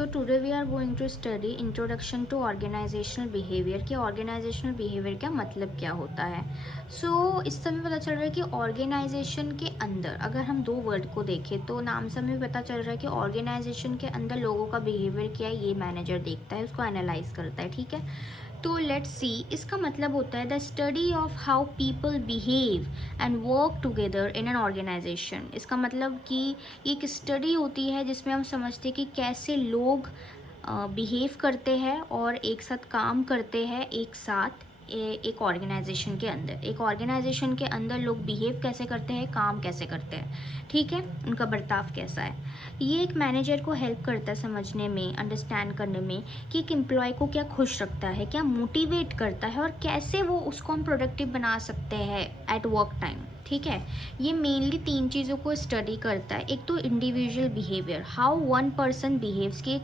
So today we are going to study introduction to organizational behaviour कि organizational behaviour का मतलब क्या होता है। सो इस समय पता चल रहा है कि ऑर्गेनाइजेशन के अंदर अगर हम दो वर्ड को देखें तो नाम से हमें पता चल रहा है कि ऑर्गेनाइजेशन के अंदर लोगों का बिहेवियर क्या है ये मैनेजर देखता है, उसको एनालाइज करता है। ठीक है, तो लेट्स सी इसका मतलब होता है the study of how people behave and work together in an organization. इसका मतलब कि एक स्टडी होती है जिसमें हम समझते हैं कि कैसे लोग बिहेव करते हैं और एक साथ काम करते हैं एक साथ एक ऑर्गेनाइजेशन के अंदर। एक ऑर्गेनाइजेशन के अंदर लोग बिहेव कैसे करते हैं, काम कैसे करते हैं, ठीक है, उनका बर्ताव कैसा है। ये एक मैनेजर को हेल्प करता है समझने में, अंडरस्टैंड करने में कि एक एम्प्लॉय को क्या खुश रखता है, क्या मोटिवेट करता है और कैसे वो उसको हम प्रोडक्टिव बना सकते हैं एट वर्क टाइम। ठीक है, ये मेनली तीन चीज़ों को स्टडी करता है। एक तो individual behaviour, how one person behaves, कि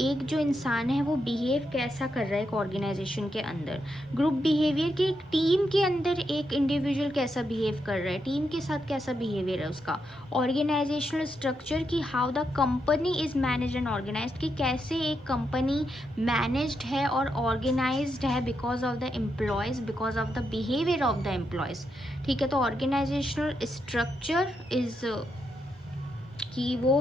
एक जो इंसान है वो बिहेव कैसा कर रहा है एक ऑर्गेनाइजेशन के अंदर। ग्रुप बिहेवियर, कि एक टीम के अंदर एक इंडिविजुअल कैसा बिहेव कर रहा है, टीम के साथ कैसा बिहेवियर है उसका। ऑर्गेनाइजेशनल स्ट्रक्चर, कि how the company is manage and organized, कि कैसे एक कंपनी मैनेज्ड है और ऑर्गेनाइज्ड है because of the employees, because of the behaviour of the employees. ठीक है, तो ऑर्गेनाइजेशनल स्ट्रक्चर इज कि वो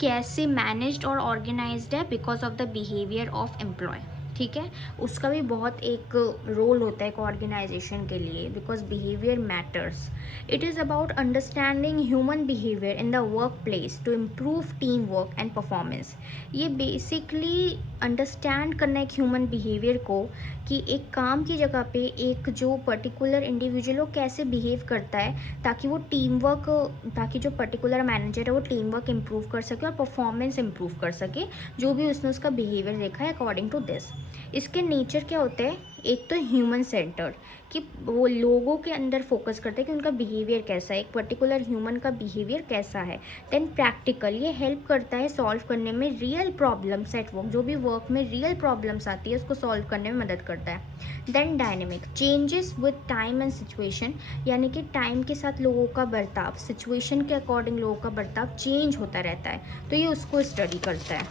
कैसे मैनेज्ड और ऑर्गेनाइज्ड है because of the behaviour of employee. ठीक है, उसका भी बहुत एक रोल होता है एक ऑर्गेनाइजेशन के लिए, because behaviour matters. It is about understanding human behaviour in the work place to improve team work and performance. ये बेसिकली अंडरस्टैंड करना एक ह्यूमन बिहेवियर को, कि एक काम की जगह पे एक जो पर्टिकुलर इंडिविजुअल वो कैसे बिहेव करता है ताकि वो टीम वर्क, ताकि जो पर्टिकुलर मैनेजर है वो टीम वर्क इम्प्रूव कर सके और परफॉर्मेंस इम्प्रूव कर सके, जो भी उसने उसका बिहेवियर देखा है अकॉर्डिंग टू दिस। इसके नेचर क्या होते हैं, एक तो ह्यूमन सेंटर्ड, कि वो लोगों के अंदर फोकस करते हैं कि उनका बिहेवियर कैसा है, एक पर्टिकुलर ह्यूमन का बिहेवियर कैसा है। देन प्रैक्टिकल, ये हेल्प करता है सॉल्व करने में रियल प्रॉब्लम्स एट वर्क, जो भी वर्क में रियल प्रॉब्लम्स आती है उसको सॉल्व करने में मदद करता है। Then dynamic, changes with time and situation, यानी कि टाइम के साथ लोगों का बर्ताव, सिचुएशन के अकॉर्डिंग लोगों का बर्ताव चेंज होता रहता है, तो ये उसको स्टडी करता है।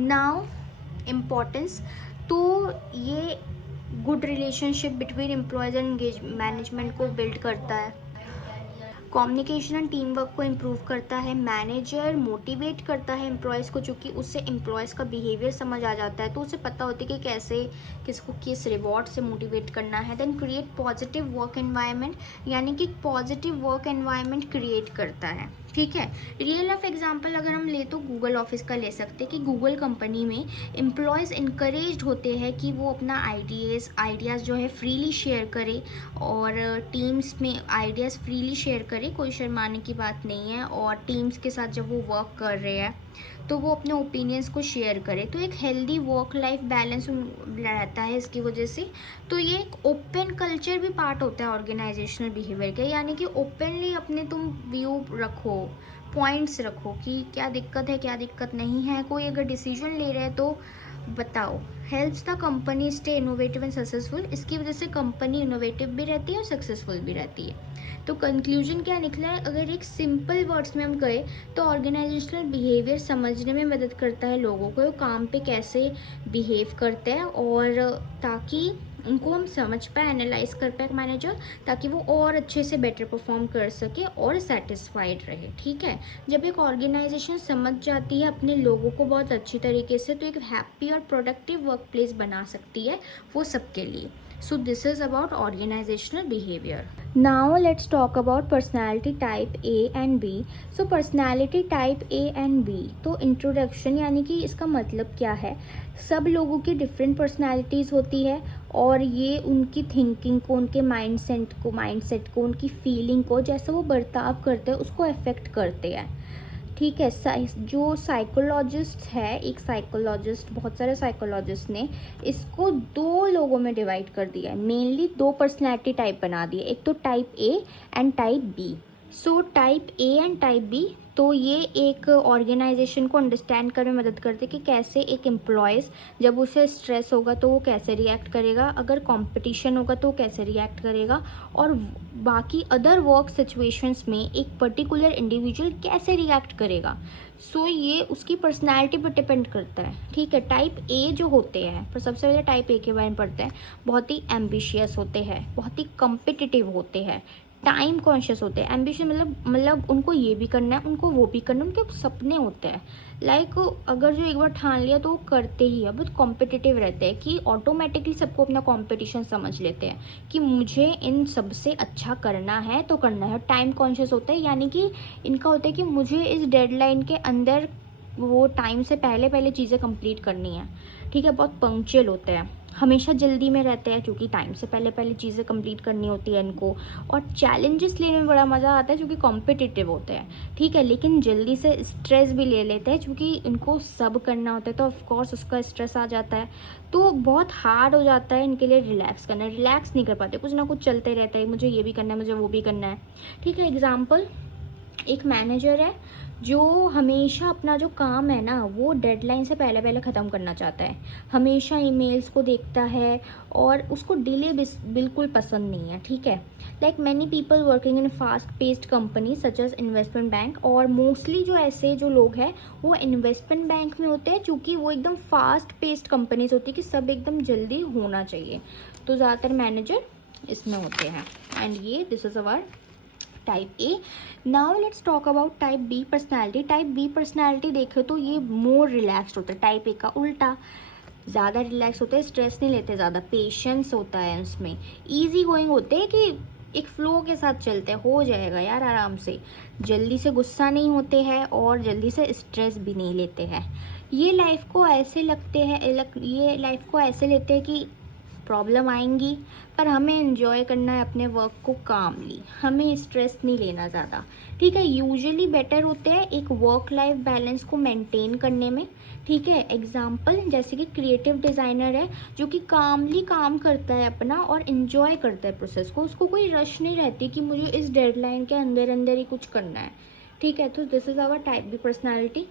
नाउ इम्पोर्टेंस, तो ये good relationship between employees and management को बिल्ड करता है। कम्युनिकेशन एंड टीम वर्क को इम्प्रूव करता है। मैनेजर मोटिवेट करता है एम्प्लॉयज़ को, चूँकि उससे एम्प्लॉयज़ का बिहेवियर समझ आ जाता है तो उसे पता होती है कि कैसे किसको किस रिवॉर्ड से मोटिवेट करना है। Then create positive work environment, यानी कि पॉजिटिव वर्क एनवायरनमेंट क्रिएट करता है। ठीक है, रियल लाइफ एग्जांपल अगर हम ले तो गूगल ऑफिस का ले सकते हैं कि गूगल कंपनी में एम्प्लॉयज़ इनकरेज्ड होते हैं कि वो अपना आइडियाज़ जो है फ्रीली शेयर करें और टीम्स में आइडियाज़ फ्रीली शेयर करें, कोई शर्माने की बात नहीं है। और टीम्स के साथ जब वो वर्क कर रहे हैं तो वो अपने ओपिनियंस को शेयर करें, तो एक हेल्दी वर्क लाइफ बैलेंस रहता है इसकी वजह से। तो ये एक ओपन कल्चर भी पार्ट होता है ऑर्गेनाइजेशनल बिहेवियर का, यानी कि ओपनली अपने तुम व्यू रखो, पॉइंट्स रखो कि क्या दिक्कत है क्या दिक्कत नहीं है। कोई अगर डिसीजन ले रहे हैं तो बताओ। Helps the company stay innovative and successful, इसकी वजह से कंपनी इनोवेटिव भी रहती है और सक्सेसफुल भी रहती है। तो कंक्लूजन क्या निकला है, अगर एक सिंपल वर्ड्स में हम कहें तो ऑर्गेनाइजेशनल बिहेवियर समझने में मदद करता है लोगों को काम पे कैसे बिहेव करते हैं, और ताकि उनको हम समझ पाए, एनालाइज कर पाए मैनेजर, ताकि वो और अच्छे से बेटर परफॉर्म कर सके और सेटिस्फाइड रहे। ठीक है, जब एक ऑर्गेनाइजेशन समझ जाती है अपने लोगों को बहुत अच्छी तरीके से तो एक हैप्पी और प्रोडक्टिव वर्क प्लेस बना सकती है वो सबके लिए। So this is about organizational behavior. Now let's talk about personality type A and B. So personality type A and B, तो introduction यानी कि इसका मतलब क्या है। सब लोगों की डिफरेंट पर्सनैलिटीज़ होती है और ये उनकी थिंकिंग को, उनके माइंडसेट को, उनकी फीलिंग को, जैसे वो बर्ताव करते हैं उसको अफेक्ट करते हैं। ठीक है, जो साइकोलॉजिस्ट है, एक साइकोलॉजिस्ट, बहुत सारे साइकोलॉजिस्ट ने इसको दो लोगों में डिवाइड कर दिया है, मेनली दो पर्सनैलिटी टाइप बना दिए, एक तो type A and type B. So type A and type B, तो ये एक ऑर्गेनाइजेशन को अंडरस्टैंड करने में मदद करते हैं कि कैसे एक एम्प्लॉयज़ जब उसे स्ट्रेस होगा तो वो कैसे रिएक्ट करेगा, अगर कंपटीशन होगा तो वो कैसे रिएक्ट करेगा, और बाकी अदर वर्क सिचुएशंस में एक पर्टिकुलर इंडिविजुअल कैसे रिएक्ट करेगा। सो ये उसकी पर्सनैलिटी पर डिपेंड करता है। ठीक है, टाइप ए जो होते हैं, पर सबसे पहले टाइप ए के बारे में पढ़ते हैं। बहुत ही एम्बिशियस होते हैं, बहुत ही कम्पिटिटिव होते हैं, टाइम कॉन्शियस होते हैं। एम्बिशन मतलब उनको ये भी करना है, उनको वो भी करना है, उनके सपने होते हैं। लाइक अगर जो एक बार ठान लिया तो वो करते ही है। बहुत कॉम्पिटिटिव रहते हैं कि ऑटोमेटिकली सबको अपना कॉम्पिटिशन समझ लेते हैं कि मुझे इन सब से अच्छा करना है तो करना है। टाइम कॉन्शियस होता है, यानी कि इनका होता है कि मुझे इस डेडलाइन के अंदर वो टाइम से पहले पहले चीज़ें कंप्लीट करनी है। ठीक है, बहुत पंक्चुअल होते हैं, हमेशा जल्दी में रहते हैं क्योंकि टाइम से पहले पहले चीज़ें कंप्लीट करनी होती है इनको, और चैलेंजेस लेने में बड़ा मज़ा आता है क्योंकि कॉम्पिटिटिव होते हैं। ठीक है, लेकिन जल्दी से स्ट्रेस भी ले लेते हैं क्योंकि इनको सब करना होता है, तो ऑफकोर्स उसका स्ट्रेस आ जाता है। तो बहुत हार्ड हो जाता है इनके लिए रिलैक्स करना, रिलैक्स नहीं कर पाते, कुछ ना कुछ चलते रहता है, मुझे ये भी करना है, मुझे वो भी करना है। ठीक है, एग्जाम्पल, एक मैनेजर है जो हमेशा अपना जो काम है ना वो डेडलाइन से पहले पहले ख़त्म करना चाहता है, हमेशा ईमेल्स को देखता है और उसको डिले बिल्कुल पसंद नहीं है। ठीक है, like many people working in fast paced company such as investment bank, और मोस्टली जो ऐसे जो लोग हैं वो इन्वेस्टमेंट बैंक में होते हैं क्योंकि वो एकदम फास्ट पेस्ड कंपनीज होती है कि सब एकदम जल्दी होना चाहिए, तो ज़्यादातर मैनेजर इसमें होते हैं। एंड ये this is our type A. Now let's talk about type B personality. Type B personality देखें तो ये मोर रिलैक्स्ड होता है, टाइप ए का उल्टा, ज़्यादा रिलैक्स होते हैं, स्ट्रेस नहीं लेते ज़्यादा, पेशेंस होता है इसमें, ईजी गोइंग होते हैं कि एक फ्लो के साथ चलते हैं, हो जाएगा यार आराम से, जल्दी से गुस्सा नहीं होते हैं और जल्दी से स्ट्रेस भी नहीं लेते हैं। ये लाइफ को ऐसे लेते हैं कि प्रॉब्लम आएंगी पर हमें एंजॉय करना है अपने वर्क को कामली, हमें स्ट्रेस नहीं लेना ज़्यादा। ठीक है, यूजुअली बेटर होते हैं एक वर्क लाइफ बैलेंस को मेंटेन करने में। ठीक है, एग्जाम्पल जैसे कि क्रिएटिव डिज़ाइनर है जो कि कामली काम करता है अपना और इन्जॉय करता है प्रोसेस को, उसको कोई रश नहीं रहती कि मुझे इस डेडलाइन के अंदर अंदर ही कुछ करना है। ठीक है, तो this is our type B personality.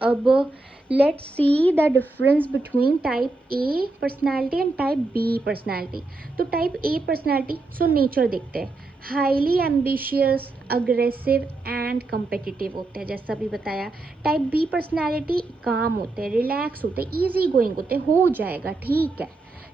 अब let's see the difference between type A personality and type B personality. तो type A personality, so nature देखते हैं, highly ambitious, aggressive and competitive होते हैं जैसा भी बताया। टाइप बी पर्सनैलिटी काम होते हैं, रिलैक्स होते हैं, ईजी गोइंग होते हैं, हो जाएगा ठीक है।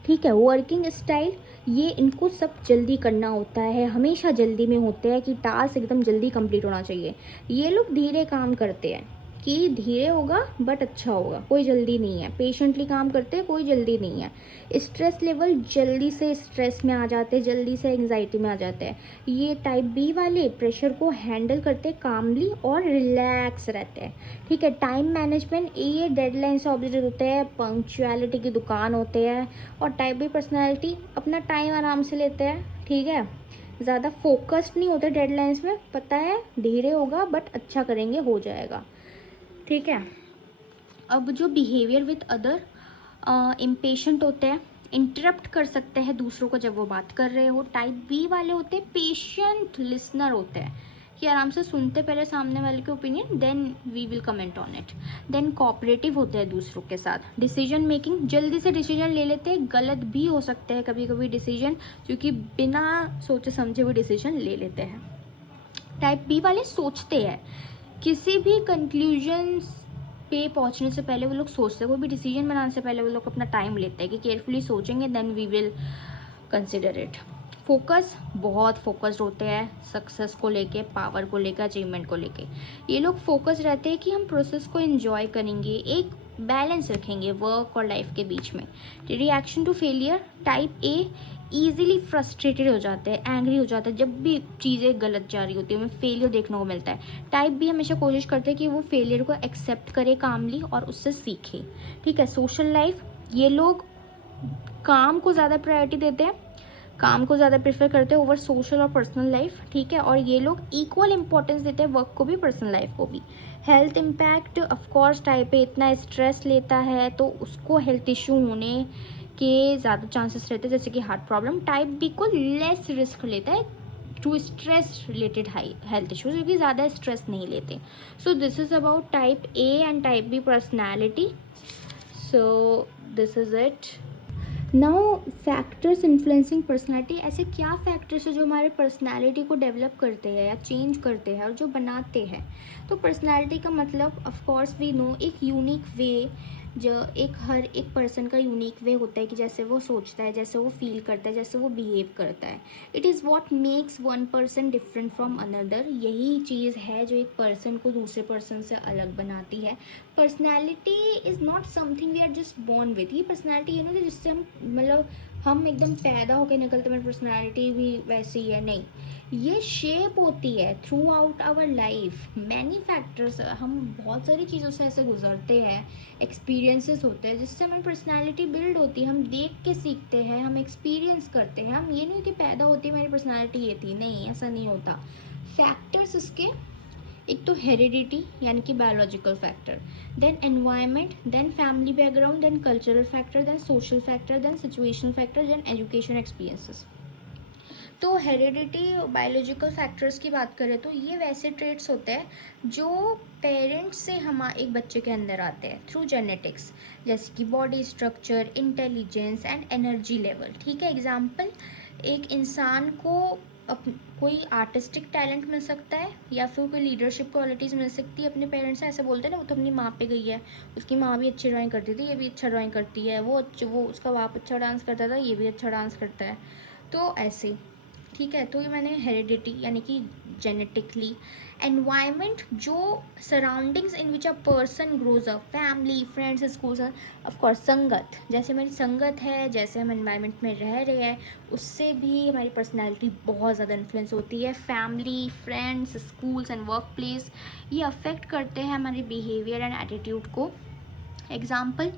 ठीक है, वर्किंग स्टाइल, ये इनको सब जल्दी करना होता है, हमेशा जल्दी में होते हैं कि टास्क एकदम जल्दी कंप्लीट होना चाहिए। ये लोग धीरे काम करते हैं कि धीरे होगा बट अच्छा होगा, कोई जल्दी नहीं है, पेशेंटली काम करते हैं, कोई जल्दी नहीं है। स्ट्रेस लेवल, जल्दी से स्ट्रेस में आ जाते हैं, जल्दी से एंग्जाइटी में आ जाते हैं। ये टाइप बी वाले प्रेशर को हैंडल करते हैं कामली और रिलैक्स रहते हैं। ठीक है, टाइम मैनेजमेंट, ये डेडलाइन से ऑब्सेस्ड होते हैं, पंक्चुअलिटी की दुकान होते हैं। और टाइप बी पर्सनैलिटी अपना टाइम आराम से लेते हैं। ठीक है, ज़्यादा फोकस्ड नहीं होते डेडलाइंस में, पता है धीरे होगा बट अच्छा करेंगे, हो जाएगा। ठीक है, अब जो बिहेवियर विथ अदर, इम्पेशेंट होते हैं, इंटरप्ट कर सकते हैं दूसरों को जब वो बात कर रहे हो। टाइप बी वाले होते हैं पेशेंट लिसनर होते हैं कि आराम से सुनते पहले सामने वाले के opinion, then we will comment on it. Then cooperative होते हैं दूसरों के साथ। डिसीजन मेकिंग, जल्दी से डिसीजन ले लेते हैं, गलत भी हो सकते हैं कभी कभी डिसीजन, क्योंकि बिना सोचे समझे हुए डिसीजन ले लेते हैं। टाइप बी वाले सोचते हैं, किसी भी कंक्लूजन पे पहुंचने से पहले वो लोग सोचते हैं, कोई भी डिसीजन बनाने से पहले वो लोग अपना टाइम लेते हैं कि केयरफुली सोचेंगे, then we will consider it. Focus, बहुत फोकस्ड होते हैं सक्सेस को लेके, पावर को लेकर, अचीवमेंट को लेके। ये लोग फोकस रहते हैं कि हम प्रोसेस को एंजॉय करेंगे, एक बैलेंस रखेंगे वर्क और लाइफ के बीच में। Reaction to failure, type A easily frustrated हो जाते हैं, एंग्री हो जाते हैं जब भी चीज़ें गलत जा रही होती है, हमें फेलियर देखने को मिलता है। टाइप बी हमेशा कोशिश करते हैं कि वो फेलियर को एक्सेप्ट करे कामली और उससे सीखे। ठीक है, सोशल लाइफ, ये लोग काम को ज़्यादा प्रायोरिटी देते हैं, काम को ज़्यादा प्रेफर करते हैं ओवर सोशल और पर्सनल लाइफ। ठीक है, और ये लोग इक्वल इंपॉर्टेंस देते हैं वर्क को भी पर्सनल लाइफ को भी। Health impact, of course type A इतना स्ट्रेस लेता है तो उसको हेल्थ इशू होने के ज़्यादा चांसेस रहते हैं, जैसे कि हार्ट प्रॉब्लम। टाइप बी को लेस रिस्क लेता है to stress related high health issues, क्योंकि ज़्यादा स्ट्रेस नहीं लेते. So this is about type A and type B personality. So this is it. Now factors influencing personality. ऐसे क्या factors है जो हमारे पर्सनैलिटी को डेवलप करते हैं या चेंज करते हैं और जो बनाते हैं. तो पर्सनैलिटी का मतलब ऑफ कोर्स वी नो एक यूनिक वे, जो एक हर एक पर्सन का यूनिक वे होता है कि जैसे वो सोचता है, जैसे वो फील करता है, जैसे वो बिहेव करता है. It is what makes one person different from another. यही चीज़ है जो एक पर्सन को दूसरे पर्सन से अलग बनाती है. Personality is not something we are just born with. ये पर्सनैलिटी है ना जिससे हम मतलब हम एकदम पैदा होकर निकलते मेरी पर्सनैलिटी भी वैसी है, नहीं. ये शेप होती है throughout our life. Many factors, हम बहुत सारी चीज़ों से ऐसे गुजरते हैं, एक्सपीरियंसेस होते हैं जिससे हमारी पर्सनैलिटी बिल्ड होती है. हम देख के सीखते हैं, हम एक्सपीरियंस करते हैं. हम ये नहीं कि पैदा होती है मेरी पर्सनैलिटी ये थी, नहीं, ऐसा नहीं होता. फैक्टर्स इसके एक तो हेरिडिटी यानी कि biological factor, then environment, then family background, then cultural factor, then social factor, then situational factor, then education experiences. तो हेरिडिटी बायोलॉजिकल फैक्टर्स की बात करें तो ये वैसे ट्रेट्स होते हैं जो पेरेंट्स से हम एक बच्चे के अंदर आते हैं थ्रू जेनेटिक्स, जैसे कि body structure, intelligence and energy level. ठीक है. एग्जाम्पल, एक इंसान को कोई आर्टिस्टिक टैलेंट मिल सकता है या फिर कोई लीडरशिप क्वालिटीज़ मिल सकती है अपने पेरेंट्स से. ऐसे बोलते हैं ना, वो तो अपनी माँ पे गई है, उसकी माँ भी अच्छी ड्राइंग करती थी, ये भी अच्छा ड्राइंग करती है, वो उसका बाप अच्छा डांस करता था, ये भी अच्छा डांस करता है. तो ऐसे. ठीक है. तो ये मैंने हेरिडिटी यानी कि जेनेटिकली. एनवायरनमेंट, जो surroundings in which a person grows up, family, friends, schools, of course संगत, जैसे हमारी संगत है, जैसे हम एनवायरनमेंट में रह रहे हैं, उससे भी हमारी पर्सनैलिटी बहुत ज़्यादा इन्फ्लुएंस होती है. Family, friends, schools and work place ये अफेक्ट करते हैं हमारे बिहेवियर एंड एटीट्यूड को. एग्जाम्पल,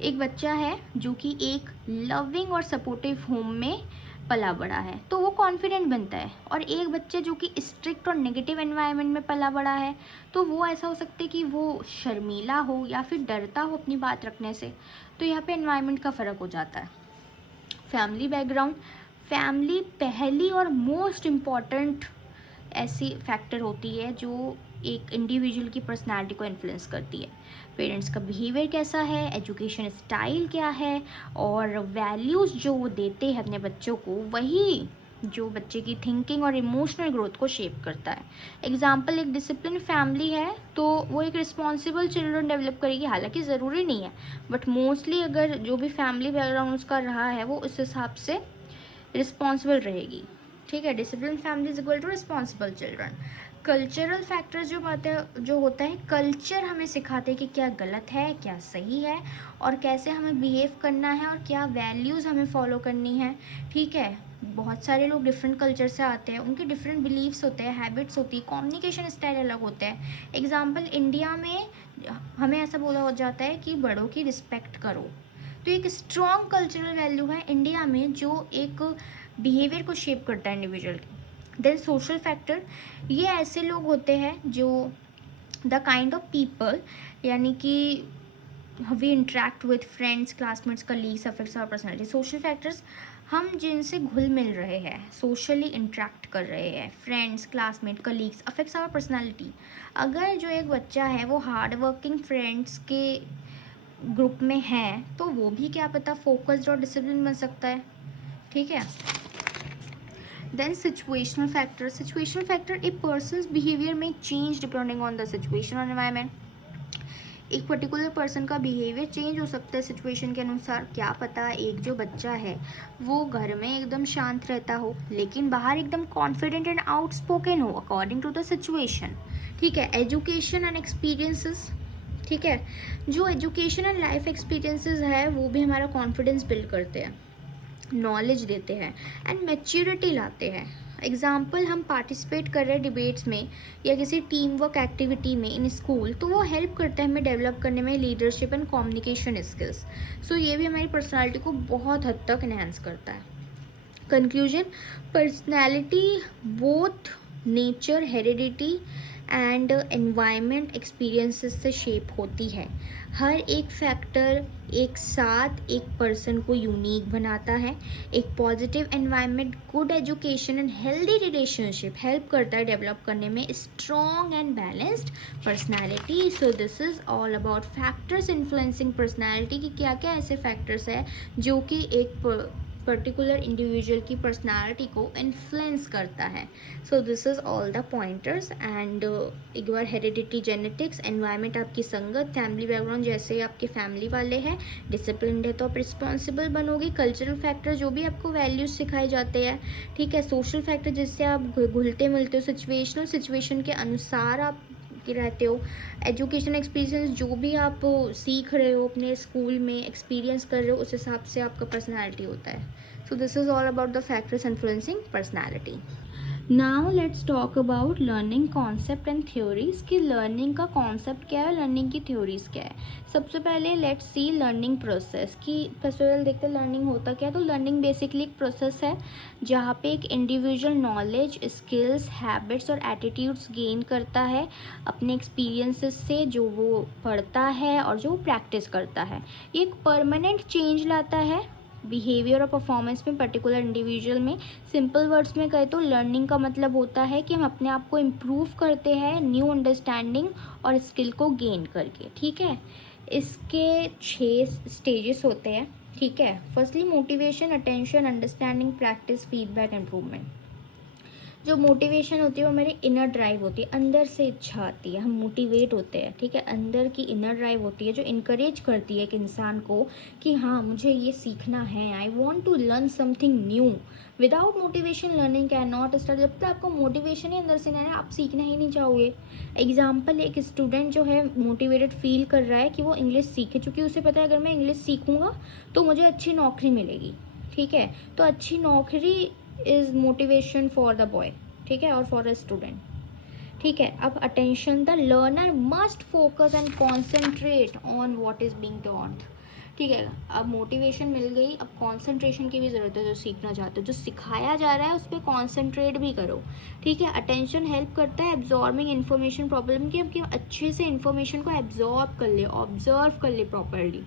एक बच्चा है जो कि एक लविंग और सपोर्टिव होम में पला बड़ा है तो वो कॉन्फिडेंट बनता है. और एक बच्चे जो कि स्ट्रिक्ट और नेगेटिव एनवायरनमेंट में पला बड़ा है तो वो ऐसा हो सकता है कि वो शर्मीला हो या फिर डरता हो अपनी बात रखने से. तो यहाँ पे एनवायरनमेंट का फ़र्क हो जाता है. फैमिली बैकग्राउंड, फैमिली पहली और मोस्ट इम्पॉर्टेंट ऐसी फैक्टर होती है जो एक इंडिविजुअल की पर्सनालिटी को इन्फ्लुएंस करती है. पेरेंट्स का बिहेवियर कैसा है, एजुकेशन स्टाइल क्या है और वैल्यूज़ जो वो देते हैं अपने बच्चों को, वही जो बच्चे की थिंकिंग और इमोशनल ग्रोथ को शेप करता है. एग्जाम्पल, एक डिसिप्लिन फैमिली है तो वो एक रिस्पॉन्सिबल चिल्ड्रन डेवलप करेगी. हालांकि ज़रूरी नहीं है, बट मोस्टली अगर जो भी फैमिली बैकग्राउंड उसका रहा है वो उस हिसाब से रिस्पॉन्सिबल रहेगी. ठीक है. Discipline family is equal to responsible children. Cultural factors जो होता है, कल्चर हमें सिखाते हैं कि क्या गलत है, क्या सही है और कैसे हमें बिहेव करना है और क्या वैल्यूज़ हमें फॉलो करनी है. ठीक है. बहुत सारे लोग डिफरेंट कल्चर से आते हैं, उनके डिफरेंट बिलीव्स होते हैं, हैबिट्स होती है, कम्युनिकेशन स्टाइल अलग होते हैं. एग्जाम्पल, इंडिया में हमें ऐसा बोला हो जाता है कि बड़ों की रिस्पेक्ट करो. तो एक स्ट्रॉन्ग कल्चरल वैल्यू है इंडिया में जो एक बिहेवियर को शेप करता है इंडिविजुअल की. देन सोशल फैक्टर, ये ऐसे लोग होते हैं जो द काइंड ऑफ पीपल यानी कि we interact with friends, classmates, colleagues affects our personality. Social factors, हम जिनसे घुल मिल रहे हैं, सोशली इंटरेक्ट कर रहे हैं, friends, classmate, colleagues affects our personality. अगर जो एक बच्चा है वो हार्ड वर्किंग फ्रेंड्स के ग्रुप में है तो वो भी क्या पता फोकस्ड और डिसिप्लिन बन सकता है. ठीक है. Then situational factor. Situational factor, a person's behaviour में change depending on the situation और एनवायरनमेंट. एक पर्टिकुलर पर्सन का बिहेवियर चेंज हो सकता है सिचुएशन के अनुसार. क्या पता एक जो बच्चा है वो घर में एकदम शांत रहता हो लेकिन बाहर एकदम कॉन्फिडेंट एंड आउटस्पोकन हो अकॉर्डिंग टू द सिचुएशन. ठीक है. Education and experiences. ठीक है. जो एजुकेशन एंड लाइफ एक्सपीरियंसेस है वो भी हमारा कॉन्फिडेंस बिल्ड करते हैं, नॉलेज देते हैं एंड मैच्योरिटी लाते हैं. एग्जाम्पल, हम पार्टिसिपेट कर रहे हैं डिबेट्स में या किसी टीम वर्क एक्टिविटी में इन स्कूल तो वो हेल्प करता है हमें डेवलप करने में लीडरशिप एंड कम्युनिकेशन स्किल्स. सो ये भी हमारी पर्सनालिटी को बहुत हद तक इन्हेंस करता है. Conclusion, personality both nature, heredity and environment experiences से शेप होती है। हर एक फैक्टर एक साथ एक पर्सन को यूनिक बनाता है। एक positive environment, good education and healthy relationship help करता है डेवलप करने में strong and balanced personality. So this is all about factors influencing personality कि क्या क्या ऐसे फैक्टर्स है जो कि एक पर्टिकुलर इंडिविजुअल की पर्सनालिटी को इन्फ्लुएंस करता है। सो this is all the pointers. And एक बार हेरिडिटी, जेनेटिक्स, एनवायरनमेंट, आपकी संगत, फैमिली बैकग्राउंड, जैसे आपके फैमिली वाले हैं, डिसिप्लिन है तो आप रिस्पॉन्सिबल बनोगे। कल्चरल फैक्टर जो भी आपको वैल्यूज सिखाए जाते हैं, ठीक है। सोशल फैक्टर जिससे आप घुलते मिलते हो, सिचुएशनल, सिचुएशन के अनुसार आप रहते हो। एजुकेशन एक्सपीरियंस, जो भी आप सीख रहे हो अपने स्कूल में एक्सपीरियंस कर रहे हो, उस हिसाब से आपका पर्सनैलिटी होता है। सो this is all about the factors influencing personality. Now let's talk about learning concept and theories कि लर्निंग का कॉन्सेप्ट क्या है, लर्निंग की थ्योरीज क्या है। सबसे पहले लेट्स सी लर्निंग प्रोसेस कि फर्स्ट ऑफ ऑल देखते हैं लर्निंग होता क्या है। तो लर्निंग बेसिकली एक प्रोसेस है जहाँ पे एक इंडिविजुअल नॉलेज, स्किल्स, हैबिट्स और एटीट्यूड्स गेन करता है अपने एक्सपीरियंसेस से, जो वो पढ़ता है और जो वो प्रैक्टिस करता है। ये एक परमानेंट चेंज लाता है बिहेवियर और परफॉर्मेंस में पर्टिकुलर इंडिविजुअल में। सिंपल वर्ड्स में कहें तो लर्निंग का मतलब होता है कि हम अपने आप को इम्प्रूव करते हैं न्यू अंडरस्टैंडिंग और स्किल को गेन करके, ठीक है। इसके 6 स्टेजेस होते हैं, ठीक है। Firstly motivation, attention, understanding, practice, feedback, improvement. जो मोटिवेशन होती है वो मेरी इनर ड्राइव होती है, अंदर से इच्छा आती है, हम मोटिवेट होते हैं, ठीक है। अंदर की इनर ड्राइव होती है जो इनकरेज करती है एक इंसान को कि हाँ मुझे ये सीखना है, I want to learn something new. Without motivation learning can not start. जब तक आपको मोटिवेशन ही अंदर से नहीं है आप सीखना ही नहीं चाहोगे। एग्जाम्पल, एक स्टूडेंट जो है मोटिवेटेड फील कर रहा है कि वो इंग्लिश सीखे, चूँकि उसे पता है अगर मैं इंग्लिश सीखूंगा तो मुझे अच्छी नौकरी मिलेगी, ठीक है। तो अच्छी नौकरी is motivation for the boy, ठीक है, और फॉर अ स्टूडेंट, ठीक है। अब attention, the learner must focus and concentrate on what is being taunt, ठीक है। अब मोटिवेशन मिल गई, अब कॉन्सेंट्रेशन की भी ज़रूरत है। जो सीखना चाहते हो, जो सिखाया जा रहा है उस पर कॉन्सेंट्रेट भी करो, ठीक है। अटेंशन हेल्प करता है एब्जॉर्बिंग इन्फॉर्मेशन, प्रॉब्लम कि अच्छे से इन्फॉर्मेशन को एब्जॉर्ब कर ले, ऑब्जर्व कर ले प्रॉपरली,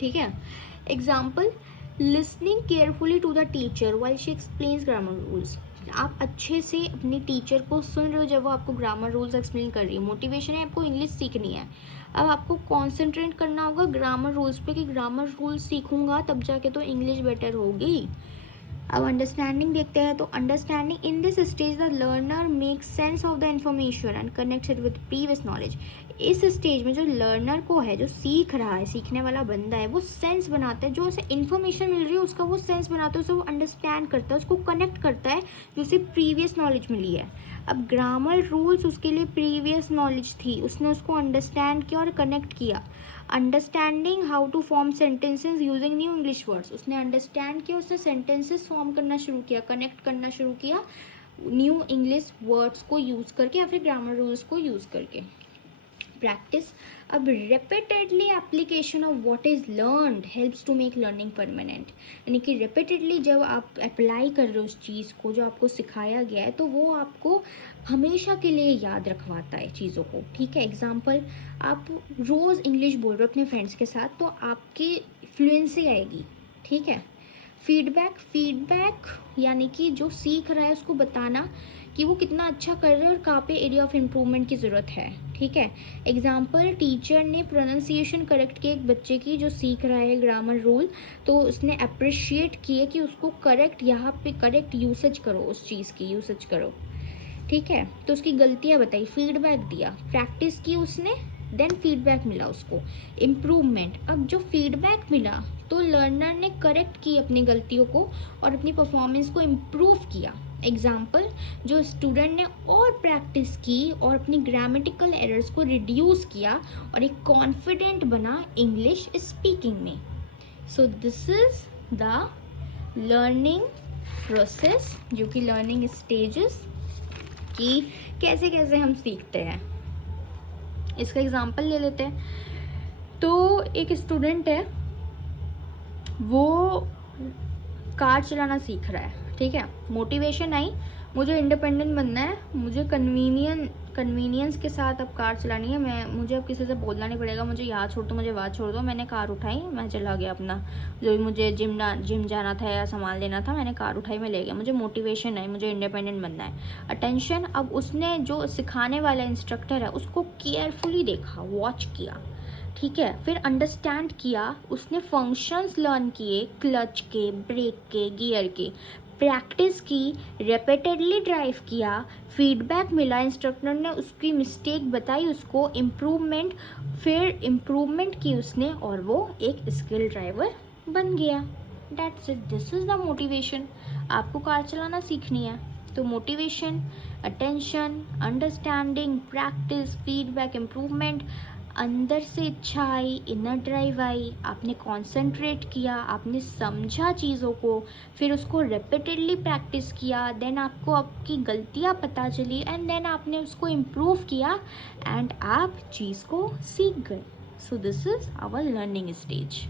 ठीक है। Example, listening carefully to the teacher while she explains grammar rules. आप अच्छे से अपनी टीचर को सुन रहे हो जब वो आपको ग्रामर रूल्स एक्सप्लेन कर रही है। मोटिवेशन है आपको इंग्लिश सीखनी है, अब आपको कॉन्सेंट्रेट करना होगा ग्रामर रूल्स पे कि ग्रामर रूल्स सीखूंगा तब जाके तो इंग्लिश बेटर होगी। अब अंडरस्टैंडिंग देखते हैं, तो understanding, in this stage the learner make sense of the information and connect it with previous knowledge. इस स्टेज में जो लर्नर को है, जो सीख रहा है, सीखने वाला बंदा है, वो सेंस बनाता है, जो उसे इन्फॉर्मेशन मिल रही है उसका वो सेंस बनाता है, उसे वो अंडरस्टैंड करता है, उसको कनेक्ट करता है जो उसे प्रीवियस नॉलेज मिली है। अब ग्रामर रूल्स उसके लिए प्रीवियस नॉलेज थी, उसने उसको अंडरस्टैंड किया और कनेक्ट किया। Understanding how to form sentences using new English words, उसने अंडरस्टैंड किया, उसने सेंटेंसेस फॉर्म करना शुरू किया, कनेक्ट करना शुरू किया न्यू इंग्लिश वर्ड्स को यूज़ करके या फिर ग्रामर रूल्स को यूज़ करके। प्रैक्टिस, अब repeatedly application of what is learned helps to make learning permanent, यानी कि रिपीटेडली जब आप अप्लाई कर रहे हो उस चीज़ को जो आपको सिखाया गया है तो वो आपको हमेशा के लिए याद रखवाता है चीज़ों को, ठीक है। एग्जाम्पल, आप रोज़ इंग्लिश बोल रहे हो अपने फ्रेंड्स के साथ तो आपकी फ्लुएंसी आएगी, ठीक है। फीडबैक, फीडबैक यानी कि जो सीख रहा है उसको बताना कि वो कितना अच्छा कर रहा है और कहाँ पे एरिया ऑफ इम्प्रूवमेंट की ज़रूरत है, ठीक है। एग्जाम्पल, टीचर ने प्रोनाउंसिएशन करेक्ट की एक बच्चे की जो सीख रहा है ग्रामर रूल, तो उसने अप्रिशिएट किए कि उसको करेक्ट यहाँ पे करेक्ट यूसेज करो, उस चीज़ की यूसेज करो, ठीक है। तो उसकी गलतियाँ बताई, फीडबैक दिया, प्रैक्टिस की उसने, देन फीडबैक मिला उसको, इम्प्रूवमेंट। अब जो फीडबैक मिला तो लर्नर ने करेक्ट की अपनी गलतियों को और अपनी परफॉर्मेंस को इम्प्रूव किया। एग्जाम्पल, जो स्टूडेंट ने और प्रैक्टिस की और अपनी ग्रामेटिकल एरर्स को रिड्यूस किया और एक कॉन्फिडेंट बना इंग्लिश स्पीकिंग में। So this is the learning process, जो कि लर्निंग स्टेजेस कि कैसे कैसे हम सीखते हैं। इसका एग्जाम्पल ले लेते हैं, तो एक स्टूडेंट है वो कार चलाना सीख रहा है, ठीक है। मोटिवेशन आई, मुझे इंडिपेंडेंट बनना है, मुझे कन्वीनियंट कन्वीनियंस के साथ अब कार चलानी है। मुझे अब किसी से बोलना नहीं पड़ेगा, मुझे यहाँ छोड़ दो, मुझे वहाँ छोड़ दो। मैंने कार उठाई, मैं चला गया अपना, जो भी मुझे जिम जाना था या सामान लेना था, मैंने कार उठाई, मैं ले गया। मुझे मोटिवेशन है, मुझे इंडिपेंडेंट बनना है। अटेंशन, अब उसने जो सिखाने वाला इंस्ट्रक्टर है उसको केयरफुली देखा, वॉच किया, ठीक है। फिर अंडरस्टैंड किया, उसने फंक्शंस लर्न किए, क्लच के, ब्रेक के, गियर के, प्रैक्टिस की, रेपिटेडली ड्राइव किया, फीडबैक मिला, इंस्ट्रक्टर ने उसकी मिस्टेक बताई, उसको इम्प्रूवमेंट, फिर इम्प्रूवमेंट की उसने, और वो एक स्किल ड्राइवर बन गया। That's it, this is the motivation. आपको कार चलाना सीखनी है तो motivation, attention, understanding, practice, feedback, improvement, अंदर से इच्छा आई, इनर ड्राइव आई, आपने कॉन्सेंट्रेट किया, आपने समझा चीज़ों को, फिर उसको रिपीटेडली प्रैक्टिस किया, देन आपको आपकी गलतियाँ पता चली एंड देन आपने उसको इम्प्रूव किया एंड आप चीज़ को सीख गए। So this is our learning stage.